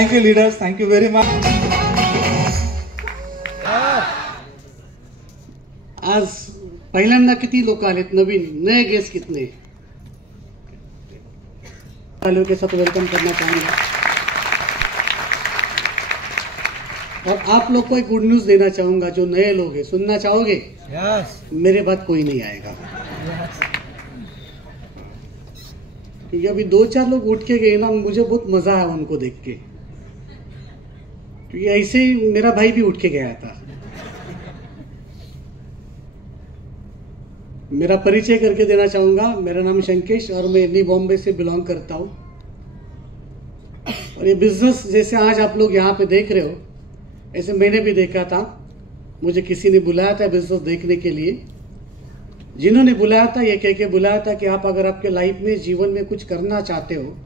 Thank you leaders, thank you very much. आज पहिल्यांदा किती लोक आलेत नवीन, नए गेस्ट कितने तालियों के साथ वेलकम करना चाहूंगा. और आप लोग को एक गुड न्यूज देना चाहूंगा. जो नए लोग हैं, सुनना चाहोगे? मेरे बाद कोई नहीं आएगा. क्योंकि अभी 2-4 लोग उठ के गए ना, मुझे बहुत मजा आया उनको देख के. क्योंकि ऐसे ही मेरा भाई भी उठ के गया था. मेरा परिचय करके देना चाहूंगा. मेरा नाम शंकेश और मैं न्यू बॉम्बे से बिलोंग करता हूं. और ये बिजनेस जैसे आज आप लोग यहाँ पे देख रहे हो, ऐसे मैंने भी देखा था. मुझे किसी ने बुलाया था बिजनेस देखने के लिए. जिन्होंने बुलाया था ये कह के बुलाया था कि आप अगर आपके लाइफ में, जीवन में कुछ करना चाहते हो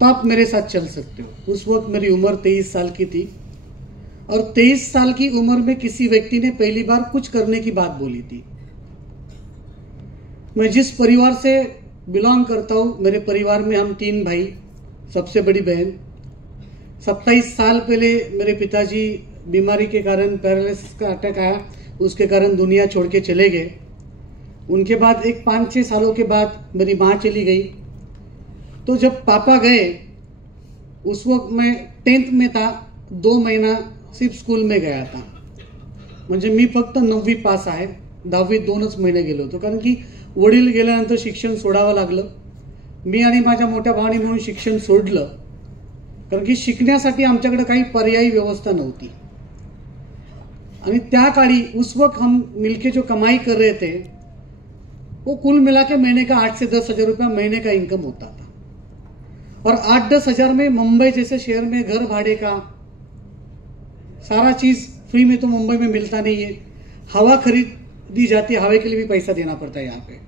तो आप मेरे साथ चल सकते हो. उस वक्त मेरी उम्र 23 साल की थी. और 23 साल की उम्र में किसी व्यक्ति ने पहली बार कुछ करने की बात बोली थी. मैं जिस परिवार से बिलोंग करता हूं, मेरे परिवार में हम 3 भाई, सबसे बड़ी बहन. 27 साल पहले मेरे पिताजी बीमारी के कारण, पैरालिसिस का अटैक आया, उसके कारण दुनिया छोड़ के चले गए. उनके बाद एक 5-6 सालों के बाद मेरी माँ चली गई. तो जब पापा गए, उस वक्त मैं 10th में था. 2 महिना सिर्फ स्कूल में गया था. म्हणजे मी फक्त 9वी पास आहे. 10वी 2च महिने गेलो होतो. कारण की वडील गेल्यानंतर शिक्षण सोडावं लागलं. मी आणि माझ्या मोठ्या भावाने म्हणून शिक्षण सोडलं. कारण की शिकण्यासाठी आमच्याकडे काही पर्यायी व्यवस्था नव्हती. आणि त्या काळी उस वक्त हम मिलके जो कमाई कर रहे थे, वो कुल मिला के महीने का 8 से 10 हजार रुपया महीने का इनकम होता था. और 8-10 हजार में मुंबई जैसे शहर में घर भाड़े का सारा चीज फ्री में तो मुंबई में मिलता नहीं है. हवा खरीदी जाती है, हवा के लिए भी पैसा देना पड़ता है यहाँ पे.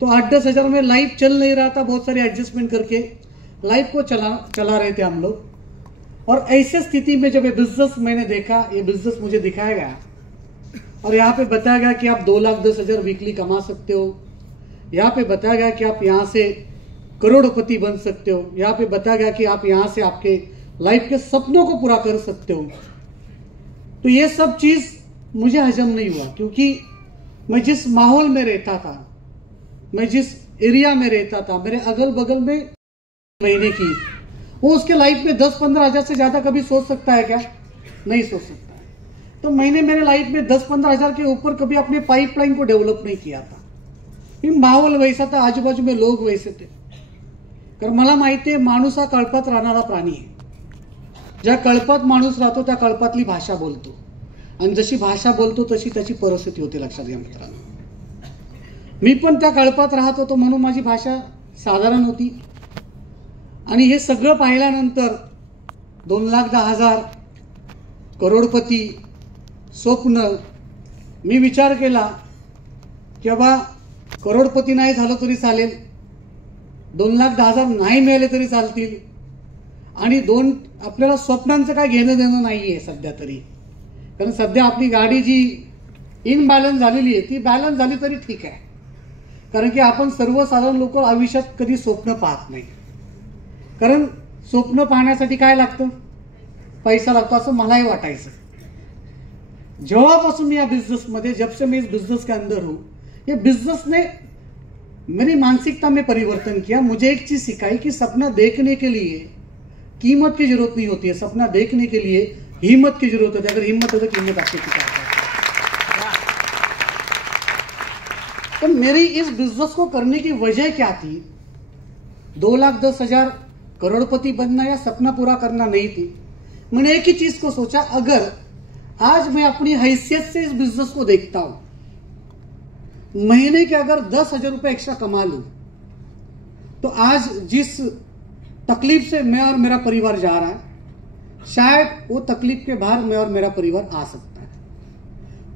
तो 8-10 हजार में लाइफ चल नहीं रहा था. बहुत सारे एडजस्टमेंट करके लाइफ को चला रहे थे हम लोग. और ऐसे स्थिति में जब ये बिजनेस मैंने देखा, ये बिजनेस मुझे दिखाया गया और यहाँ पे बताया गया कि आप 2,10,000 वीकली कमा सकते हो. यहाँ पे बताया गया कि आप यहाँ से करोड़पति बन सकते हो. यहाँ पे बताया गया कि आप यहाँ से आपके लाइफ के सपनों को पूरा कर सकते हो. तो ये सब चीज मुझे हजम नहीं हुआ. क्योंकि मैं जिस माहौल में रहता था, मैं जिस एरिया में रहता था, मेरे अगल बगल में महीने की, वो उसके लाइफ में 10-15 हजार से ज्यादा कभी सोच सकता है क्या? नहीं सोच सकता है. तो मैंने मेरे लाइफ में 10-15 हजार के ऊपर कभी अपने पाइपलाइन को डेवलप नहीं किया था. माहौल वैसा था, आजूबाजू में लोग वैसे थे. कारण मला माहिती आहे, माणूस हा कळपात राहणारा प्राणी आहे. ज्या कळपात माणूस राहतो त्या कळपातली भाषा बोलतो. आणि जशी भाषा बोलतो तशी त्याची परिस्थिती होते. लक्षात घ्या मित्रांनो. मी पण त्या कळपात राहत होतो म्हणून माझी भाषा साधारण होती. आणि हे सगळं पाहिल्यानंतर 2,10,000 करोडपती स्वप्न, मी विचार केला की बाबा करोडपती नाही झालो तरी चालेल, 2,10,000 नाही मिळाले तरी चालतील. आणि आपल्याला स्वप्नांचं काय घेणं देणं नाहीये सध्या तरी. कारण सध्या आपली गाडी जी इनबॅलन्स झालेली आहे ती बॅलन्स झाली तरी ठीक आहे. कारण की आपण सर्वसाधारण लोक आयुष्यात कधी स्वप्न पाहत नाही. कारण स्वप्न पाहण्यासाठी काय लागतं? पैसा लागतो असं मलाही वाटायचं. जवापासून मी या बिजनेस मध्ये, जब से मैं इस बिजनेस के अंदर हूं, ये बिजनेस ने मेरी मानसिकता में परिवर्तन किया. मुझे एक चीज सिखाई कि सपना देखने के लिए कीमत की जरूरत नहीं होती है. सपना देखने के लिए हिम्मत की जरूरत होती है. अगर हिम्मत है तो कीमत आपके पीछे है. तो मेरी इस बिजनेस को करने की वजह क्या थी? 2,10,000 करोड़पति बनना या सपना पूरा करना नहीं थी. मैंने एक ही चीज को सोचा, अगर आज मैं अपनी हैसियत से इस बिजनेस को देखता हूं, महीने के अगर 10,000 रुपए एक्स्ट्रा कमा लूं, तो आज जिस तकलीफ से मैं और मेरा परिवार जा रहा है, शायद वो तकलीफ के बाहर मैं और मेरा परिवार आ सकता है.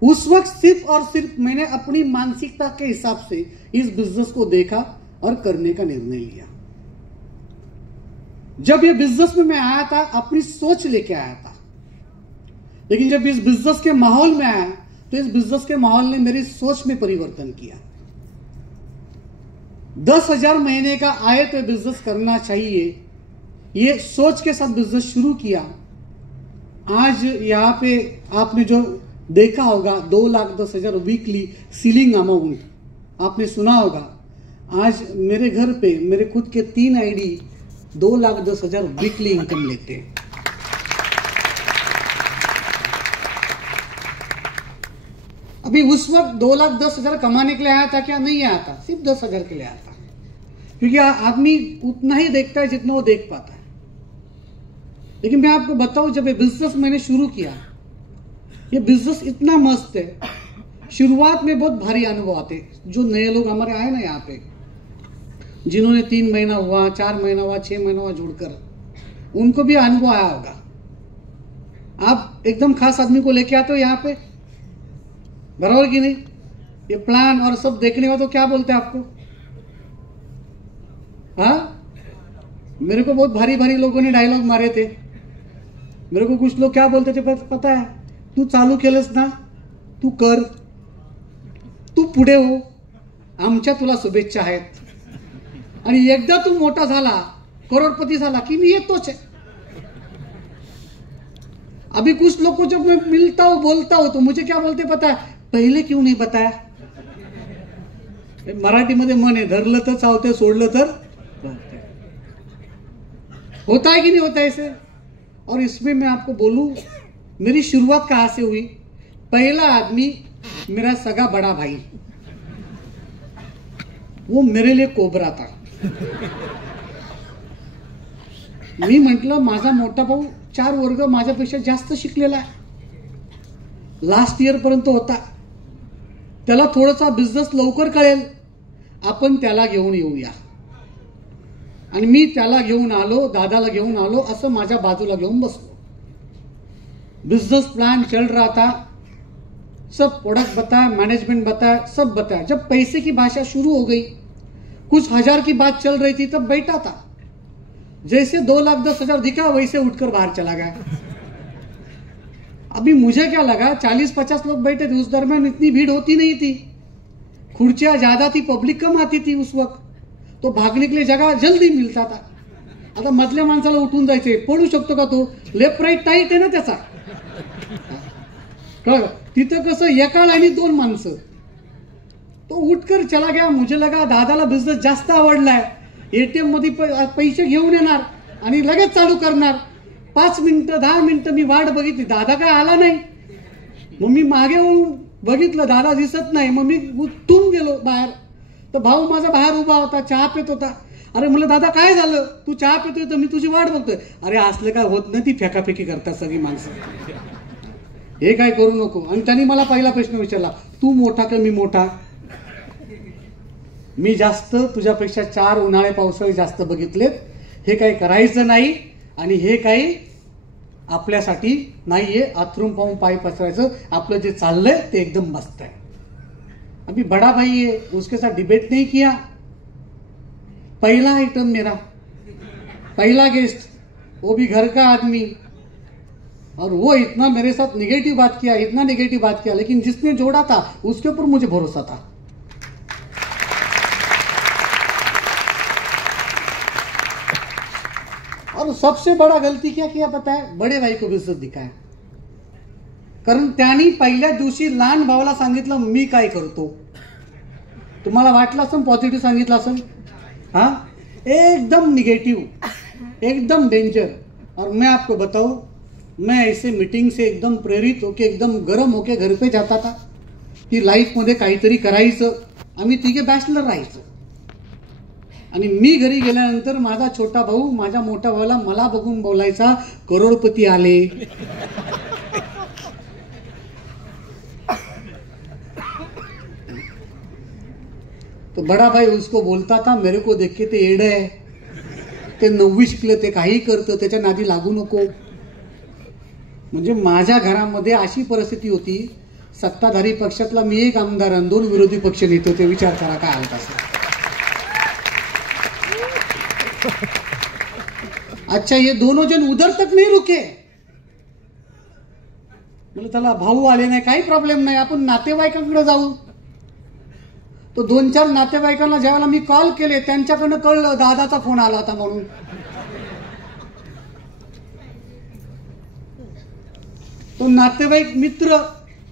उस वक्त सिर्फ और सिर्फ मैंने अपनी मानसिकता के हिसाब से इस बिजनेस को देखा और करने का निर्णय लिया. जब ये बिजनेस में मैं आया था, अपनी सोच लेके आया था. लेकिन जब इस बिजनेस के माहौल में आया तो इस बिजनेस के माहौल ने मेरी सोच में परिवर्तन किया. 10,000 महीने का आए तो बिजनेस करना चाहिए, ये सोच के साथ बिजनेस शुरू किया। आज यहाँ पे आपने जो देखा होगा 2,10,000 वीकली सीलिंग अमाउंट आपने सुना होगा। आज मेरे घर पे मेरे खुद के 3 आईडी 2,10,000 वीकली इनकम लेते हैं। अभी उस वक्त 2,10,000 कमाने के लिए आया था क्या? नहीं आया था, सिर्फ 10,000 के लिए आया था, क्योंकि आदमी उतना ही देखता है जितना वो देख पाता है। लेकिन मैं आपको बताऊं, जब ये बिजनेस मैंने शुरू किया, ये बिजनेस इतना मस्त है। शुरुआत में बहुत भारी अनुभव आते, जो नए लोग हमारे आए ना यहाँ पे, जिन्होंने 3 महीना हुआ, 4 महीना हुआ, 6 महीना हुआ जुड़कर, उनको भी अनुभव आया होगा। आप एकदम खास आदमी को लेके आते हो यहाँ पे, बराबर की नहीं? ये प्लान और सब देखने में तो क्या बोलते हैं आपको? हाँ, मेरे को बहुत भारी भारी लोगों ने डायलॉग मारे थे। मेरे को कुछ लोग क्या बोलते थे पता है? तू चालू केलंस ना, तू कर, तू पुढे हो, आमच्या तुला शुभेच्छा आहेत, आणि एकदा तू मोठा झाला, करोडपती झाला की मी येतोच आहे। अभी कुछ लोग को जब मैं मिलता हूं, बोलता हूं, तो मुझे क्या बोलते पता है? पहले क्यों नहीं बताया? मराठी मध्ये मन आहे, धरलं तर चावते, सोडलं तर होता है कि नहीं होता है ऐसे? और इसमें मैं आपको बोलूं, मेरी शुरुआत कहां से हुई? पहला आदमी मेरा सगा बड़ा भाई, वो मेरे लिए कोबरा था। मी म्हटलं, माझा मोठा भाऊ 4 वर्ग माझ्यापेक्षा जास्त शिकलेला आहे, लास्ट इयर पर्यंत होता, त्याला थोडासा बिझनेस लवकर कळेल, आपण त्याला घेऊन येऊया। आणि मी त्याला घेऊन आलो, दादाला घेऊन आलो, असं माझ्या बाजूला घेऊन बसलो। बिजनेस प्लान चल रहा था, सब प्रोडक्ट बताया, मैनेजमेंट बताया, सब बताया। जब पैसे की भाषा शुरू हो गई, कुछ हजार की बात चल रही थी, तब बैठा था, जैसे 2,10,000 दिखा वैसे उठकर बाहर चला गया। अभी मुझे क्या लगा, 40-50 लोग बैठे थे, उस दरमियान इतनी भीड़ होती नहीं थी, खुर्चियां ज्यादा थी, पब्लिक कम आती थी उस वक्त, तो भागने के लिए जगह जल्दी मिलता था। आता मधल्या माणसाला उठून जायचे, पडू शकतो का तो? लेफ्ट राईट टाईट आहे ना त्याचा, तिथं कसं एका लाईनीत 2 माणसं, तो उठकर चला गया। मुझे लगा दादाला बिझनेस जास्त आवडलाय, एटीएम मध्ये पैसे घेऊन येणार आणि लगेच चालू करणार। 5 मिनिटं 10 मिनिटं मी वाट बघितली, दादा काय आला नाही। मग मी मागे वळून बघितलं, दादा दिसत नाही। मग मी उठून गेलो बाहेर, तर भाऊ माझा बाहेर उभा होता, चहा पित होता। अरे म्हणलं, दादा काय झालं? तू चहा पितोय तर मी तुझी वाट बघतोय। अरे असलं काय होत नाही, ती फेकाफेकी करतात सगळी माणसं, हे काय करू नको। आणि त्यांनी मला पहिला प्रश्न विचारला, तू मोठा का मी मोठा? मी जास्त तुझ्यापेक्षा 4 उन्हाळे पावसाळे जास्त बघितलेत, हे काही करायचं नाही, आणि हे काही आपल्यासाठी नाहीये, आथरून पाहून पाय पसरायचं। आपलं जे चाललंय ते एकदम मस्त है। अभी बड़ा भाई है, उसके साथ डिबेट नहीं किया। पहला आइटम मेरा, पहला गेस्ट, वो भी घर का आदमी, और वो इतना मेरे साथ नेगेटिव बात किया, इतना नेगेटिव बात किया, लेकिन जिसने जोड़ा था उसके ऊपर मुझे भरोसा था। और सबसे बड़ा गलती क्या किया पता है? बड़े भाई को बिजनेस दिखाया, कारण त्यांनी पहिल्या दिवशी लहान भावाला सांगितलं मी काय करतो। तुम्हाला वाटलं असं पॉझिटिव्ह सांगितलं असं, हाँ, एकदम निगेटिव, एकदम डेंजर। और मैं आपको बताऊं, मैं ऐसे मीटिंग से एकदम प्रेरित होके, एकदम गरम होके घर पे जाता था की लाईफ मध्ये काहीतरी करायचं। आम्ही तिघे बॅचलर राहायचो, आणि मी घरी गेल्यानंतर माझा छोटा भाऊ माझ्या मोठ्या भावाला मला बघून बोलायचा, करोडपती आले। तो बड़ा भाई उसको बोलता था, मेरे को देख के ते येड आहे, ते 9वी शिकले, ते काही करतं, त्याच्या नादी लागू नको। म्हणजे माझ्या घरामध्ये अशी परिस्थिती होती, सत्ताधारी पक्षातला मी एक आमदार आणि 2 विरोधी पक्ष नेते होते। विचार करा काय हालत असेल। अच्छा, ये दोनों जन उधर तक नहीं रुके, म्हणजे त्याला भाऊ आले नाही, काही प्रॉब्लेम नाही, आपण नातेवाईकांकडे जाऊ। तो 2-4 नातेवाईकांना ज्यावेळेला मी कॉल केले, त्यांच्याकडनं कळलं दादाचा फोन आला होता म्हणून। तो नातेवाईक मित्र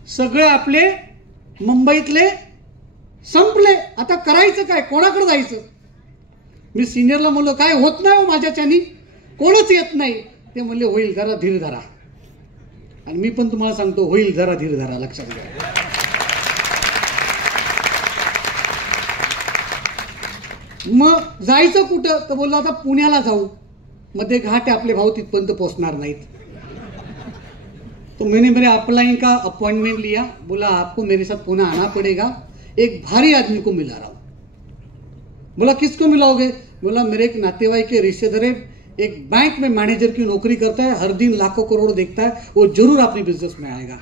सगळे आपले मुंबईतले संपले. आता करायचं काय, कोणाकडे जायचं? मी सिनियरला म्हणलो काय होत नाही हो माझ्याच्यानी, कोणच येत नाही. ते म्हणले होईल, जरा धीर धरा. आणि मी पण तुम्हाला सांगतो होईल, जरा धीर धरा, लक्षात घ्या. मग जायचं कुठं? तर बोललो आता पुण्याला जाऊ, मध्ये घाट आहे, आपले भाऊ तिथपर्यंत पोहोचणार नाहीत. तो मैंने मेरे अपलाइन का अपॉइंटमेंट लिया, बोला आपको मेरे साथ पुणे आना पड़ेगा, एक भारी आदमी को मिला रहा हूं. बोला किसको मिलाओगे? बोला मेरे एक नातेवाईक के रिश्तेदार है, एक बैंक में मैनेजर की नौकरी करता है, हर दिन लाखों करोड़ देखता है, वो जरूर अपनी बिजनेस में आएगा.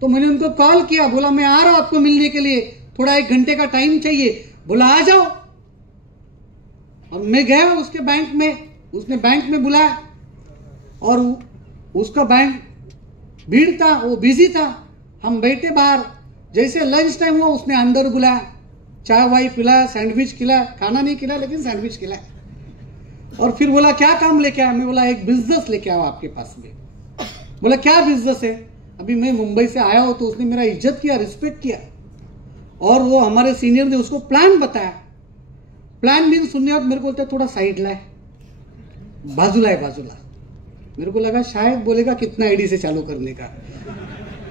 तो मैंने उनको कॉल किया, बोला मैं आ रहा हूं आपको मिलने के लिए, थोड़ा 1 घंटे का टाइम चाहिए. बोला आ जाओ. और मैं गया उसके बैंक में, उसने बैंक में बुलाया और उसका बैंक भीड़ था, वो बिजी था. हम बैठे बाहर, जैसे लंच टाइम हुआ उसने अंदर बुलाया, चाय वाई पिलाया, सैंडविच खिलाया, खाना नहीं खिलाया लेकिन सैंडविच खिलाया. और फिर बोला क्या काम लेके आया? मैं बोला एक बिजनेस लेके आओ आपके पास में. बोला क्या बिजनेस है? अभी मैं मुंबई से आया हूं. तो उसने मेरा इज्जत किया, रिस्पेक्ट किया, और वो हमारे सीनियर ने उसको प्लान बताया. प्लान भी सुनने और मेरे को बोलता है थोड़ा साइड ला है, बाजूला है, बाजूला. मेरे को लगा शायद बोलेगा कितना आयडी से चालू करने का.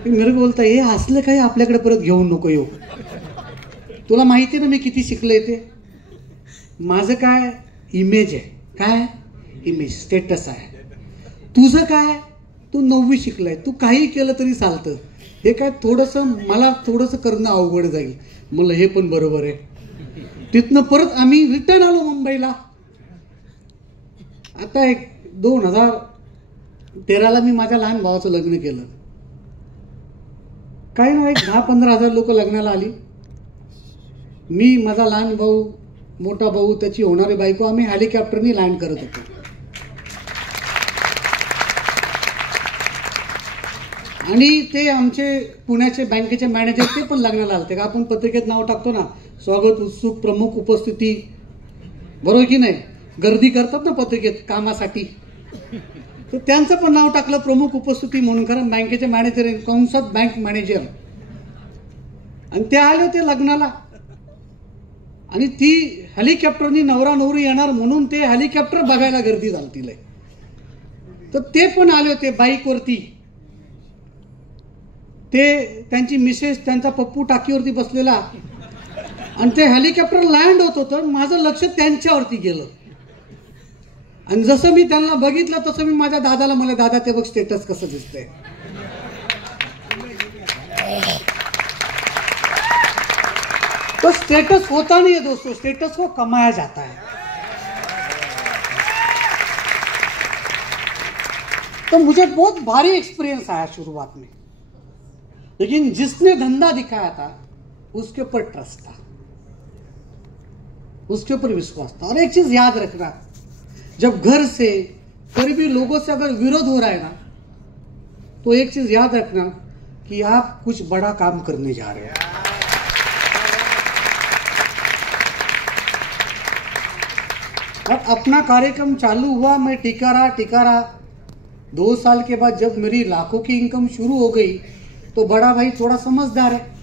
मेरे को बोलता हे असलं काय आपल्याकडे परत घेऊन नको येऊ. तुला माहिती ना मी किती शिकलोय ते. माझं काय इमेज आहे, काय इमेज, स्टेटस आहे. तुझं काय, तू 9वी शिकलाय, तू काही केलं तरी चालतं. हे काय थोडंसं मला थोडंसं करणं अवघड जाईल. मला हे पण बरोबर आहे. तिथनं परत आम्ही रिटर्न आलो मुंबईला. आता 2013ला मी माझ्या लहान भावाचं लग्न केलं. काही ना 10-15 हजार लोक लग्नाला आली. मी, माझा लहान भाऊ, मोठा भाऊ, त्याची होणारी बायको, आम्ही हेलिकॉप्टरनी लँड करत होतो. आणि ते आमचे पुण्याचे बँकेचे मॅनेजर ते पण लग्नाला आलते. का आपण पत्रिकेत नाव टाकतो ना, स्वागत उत्सुक, प्रमुख उपस्थिती, बरोबर की नाही? गर्दी करतात ना पत्रिकेत कामासाठी, तर त्यांचं पण नाव टाकलं प्रमुख उपस्थिती म्हणून, कारण बँकेचे मॅनेजर आहे, कंसात बँक मॅनेजर. आणि ते आले होते लग्नाला. आणि ती हेलिकॉप्टरनी नवरा नवरी येणार म्हणून ते हेलिकॉप्टर बघायला गर्दी झाली. तर ते पण आले होते बाईकवरती. ते त्यांची मिसेस, त्यांचा पप्पू टाकीवरती बसलेला, आणि ते हेलिकॉप्टर लँड होत होतं. माझं लक्ष त्यांच्यावरती गेलं. आणि जसं मी त्यांना बघितलं तसं मी माझ्या दादाला म्हणलं, दादा ते बघ स्टेटस कसं दिसतंय. तो स्टेटस होता नहीं है दोस्तों, स्टेटस को कमाया जाता है. तो मुझे बहुत भारी एक्सपीरियंस आया शुरुआत में, लेकिन जिसने धंधा दिखाया था उसके ऊपर ट्रस्ट था, उसके ऊपर विश्वास था. और एक चीज याद रखना, जब घर से करीबी लोगों से अगर विरोध हो रहा है ना, तो एक चीज याद रखना कि आप कुछ बड़ा काम करने जा रहे हैं. और अपना कार्यक्रम चालू हुआ, मैं टिका रहा. 2 साल के बाद जब मेरी लाखों की इनकम शुरू हो गई, तो बड़ा भाई थोड़ा समझदार है,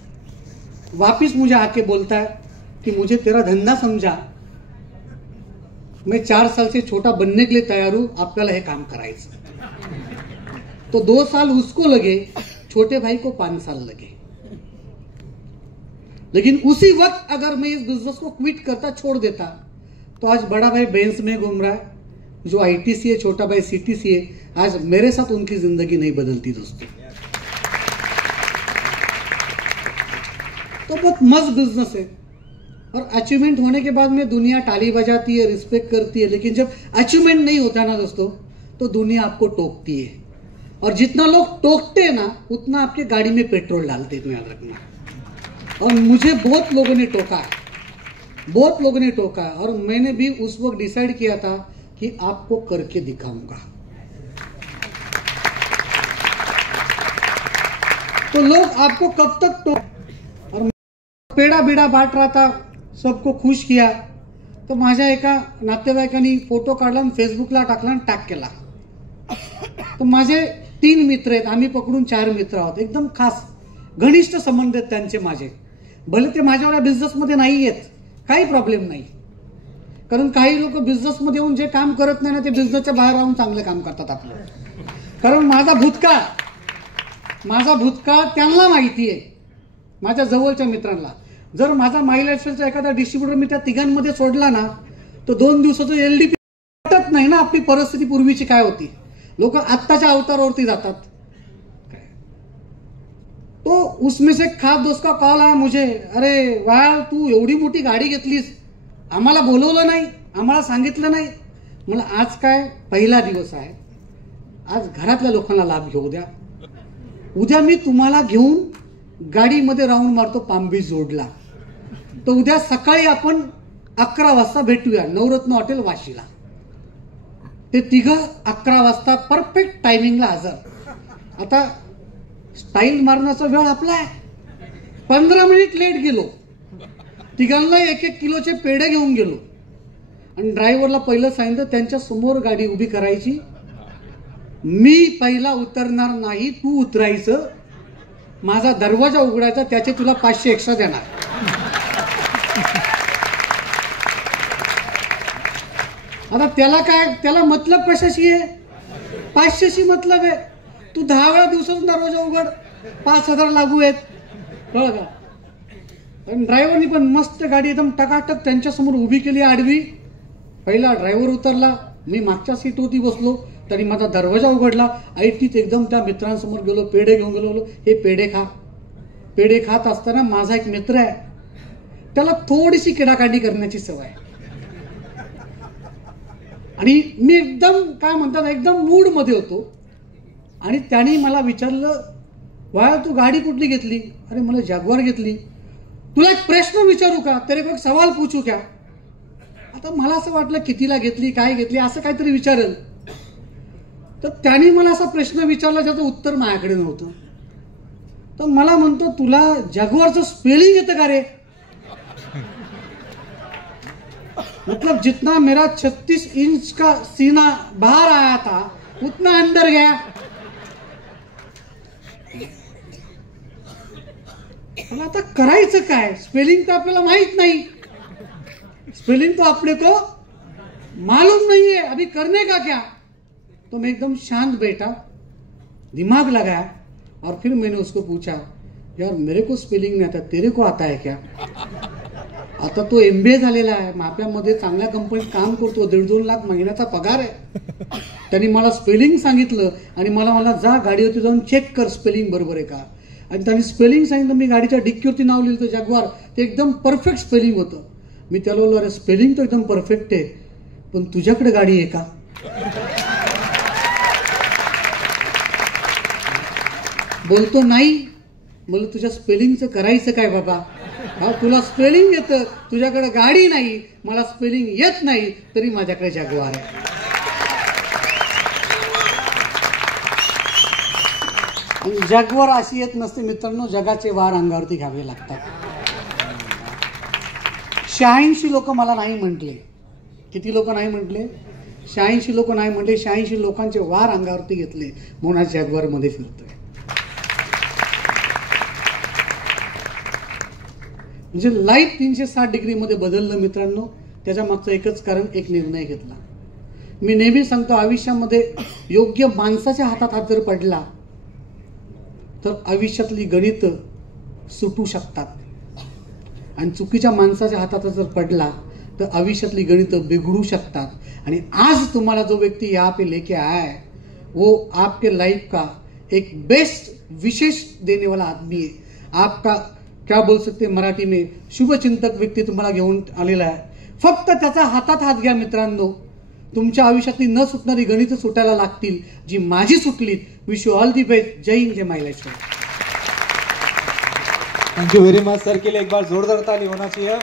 वापिस मुझे आके बोलता है कि मुझे तेरा धंधा समझा, मैं 4 साल से छोटा बनने के लिए तैयार हूं, आपल्याला हे काम करायचं. तो 2 साल उसको लगे, छोटे भाई को 5 साल लगे. लेकिन उसी वक्त अगर मैं इस बिजनेस को क्विट करता, छोड़ देता, तो आज बड़ा भाई बेंस में घूम रहा है, जो आईटीसी है, छोटा भाई सीटीसी है. आज मेरे साथ उनकी जिंदगी नहीं बदलती दोस्तों. तो बहुत मस्त बिजनेस है. और अचीवमेंट होने के बाद में दुनिया ताली बजाती है, रिस्पेक्ट करती है. लेकिन जब अचीवमेंट नहीं होता ना दोस्तों, तो दुनिया आपको टोकती है. और जितना लोग टोकते हैं ना, उतना आपके गाड़ी में पेट्रोल डालते हैं, याद रखना. और मुझे बहुत लोगों ने टोका है, बहुत लोगों ने टोका है. और मैंने भी उस वक्त डिसाइड किया था कि आपको करके दिखाऊंगा. तो लोग आपको कब तक टोक, और पेड़ा बिड़ा बांट रहा था, सबको खुश किया. तर माझ्या एका नातेवाईकांनी फोटो काढला, फेसबुकला टाकला आणि टॅग केला. तर माझे 3 मित्र आहेत, आम्ही पकडून 4 मित्र आहोत, एकदम खास घनिष्ठ संबंध आहेत त्यांचे माझे. भले ते माझ्यावर बिझनेसमध्ये नाही आहेत, काही प्रॉब्लेम नाही, कारण काही लोक बिझनेसमध्ये येऊन जे काम करत नाही ना ते बिझनेसच्या बाहेर राहून चांगलं काम करतात आपलं. कारण माझा भूतकाळ त्यांना माहिती आहे, माझ्या जवळच्या मित्रांना. जर माझा मायलेजचा एखादा डिस्ट्रीब्युटर मी त्या तिघांमध्ये सोडला ना तर 2 दिवसाचं LDP वाटत नाही ना आपली परिस्थिती पूर्वीची काय होती. लोक आत्ताच्या अवतारावरती जातात. तो उसमें से खास दोस्त का कॉल आया मुझे, अरे वाह तू एवढी मोठी गाडी घेतलीस, आम्हाला बोलवलं नाही, आम्हाला सांगितलं नाही. मला आज काय पहिला दिवस आहे, आज घरातल्या लोकांना लाभ घेऊ द्या. उद्या मी तुम्हाला घेऊन गाडीमध्ये राऊंड मारतो पाम बीच रोडला. तर उद्या सकाळी आपण 11 वाजता भेटूया नवरत्न हॉटेल वाशीला. ते तिघं 11 वाजता परफेक्ट टायमिंगला हजर. आता स्टाईल मारण्याचा वेळ आपला आहे. 15 मिनिट लेट गेलो, तिघांना 1-1 किलोचे पेढे घेऊन गेलो आणि ड्रायव्हरला पहिलं सांगितलं त्यांच्या समोर गाडी उभी करायची, मी पहिला उतरणार नाही, तू उतरायचं, माझा दरवाजा उघडायचा, त्याचे तुला 500 एक्स्ट्रा देणार. आता त्याला काय, त्याला मतलब कशाशी आहे, 500शी मतलब आहे. तू 10 वेळा दिवसातून दरवाजा उघड, 5,000 लागू आहेत, कळलं का. ड्रायव्हरनी पण मस्त गाडी एकदम टकाटक त्यांच्यासमोर उभी केली आडवी. पहिला ड्रायव्हर उतरला, मी मागच्या सीटवरती बसलो, तरी माझा दरवाजा उघडला. ऐटीत एकदम त्या मित्रांसमोर गेलो, पेढे घेऊन गेलो, हे पेढे खा. पेढे खात असताना माझा एक मित्र आहे, त्याला थोडीशी किडाकाडी करण्याची सवय आहे आणि मी एकदम काय म्हणतात एकदम मूड मध्ये होतो आणि त्याने मला विचारलं, वाया तू गाडी कुठली घेतली. अरे मला जॅग्वार घेतली. तुला एक प्रश्न विचारू का, तेरे को एक सवाल पूछू क्या. आता मला असं वाटलं कितीला घेतली, काय घेतली, असं काहीतरी विचारेल. तर त्याने मला असा प्रश्न विचारला ज्याचं उत्तर माझ्याकडे नव्हतं. तर मला म्हणतो, तुला जॅग्वारचं स्पेलिंग येतं का रे. मतलब जितना मेरा 36 इंच का सीना बाहर आया था उतना अंदर गया. पण आता करायचं काय, स्पेलिंग तर आपल्याला माहित नाही, स्पेलिंग तो अपने को मालूम नहीं है, अभी करने का क्या. तो मैं एकदम शांत बैठा, दिमाग लगाया और फिर मैंने उसको पूछा, यार मेरे को स्पेलिंग नहीं आता, तेरे को आता है क्या. आता तो MBA झालेला आहे, माप्यामध्ये चांगल्या कंपनीत काम करतो, 1.5-2 लाख महिन्याचा पगार आहे. त्यांनी मला स्पेलिंग सांगितलं आणि मला जा गाडीवरती जाऊन चेक कर स्पेलिंग बरोबर आहे का. आणि त्यांनी स्पेलिंग सांगितलं, मी गाडीच्या डिक्कीवरती नाव लिहिलं जॅग्वार, ते एकदम परफेक्ट स्पेलिंग होतं. मी त्याला बोललो, अरे स्पेलिंग तर एकदम परफेक्ट आहे, पण तुझ्याकडे गाडी आहे का. बोलतो नाही. मला तुझ्या स्पेलिंगचं करायचं काय बाबा. हा तुला स्पेलिंग येतं, तुझ्याकडे गाडी नाही, मला स्पेलिंग येत नाही, तरी माझ्याकडे जॅग्वार आहे. जॅग्वार अशी येत नसते मित्रांनो, जगाचे वार अंगावरती घ्यावे लागतात. 86 लोक मला नाही म्हटले. किती लोक नाही म्हटले, 86 लोक नाही म्हटले. 86 लोकांचे वार अंगावरती घेतले म्हणून आज जॅग्वार मध्ये फिरतोय. म्हणजे लाईफ 360 डिग्रीमध्ये बदललं मित्रांनो. त्याच्या मागचं एकच कारण, एक निर्णय घेतला. मी नेहमी सांगतो, आयुष्यामध्ये योग्य माणसाच्या हातात हात जर पडला तर आयुष्यातली गणित सुटू शकतात आणि चुकीच्या माणसाच्या हातात जर पडला तर आयुष्यातली गणित बिघडू शकतात. आणि आज तुम्हाला जो व्यक्ति यहाँ पे लेके आया है वो आपके लाइफ का एक बेस्ट विशेष देने वाला आदमी है. आपका क्या बोल सकते हैं मराठी में, शुभचिंतक व्यक्ती तुम्हाला घेऊन आलेला आहे. फक्त त्याचा हातात हात घ्या मित्रांनो, तुमच्या आयुष्यातली न सुटणारी गणित सुटायला लागतील, जी माझी सुटली. Wish you all the best. जय हिंद, जय Maharashtra. Thank you very much sir के लिए एक बार जोरदार ताली होना चाहिए.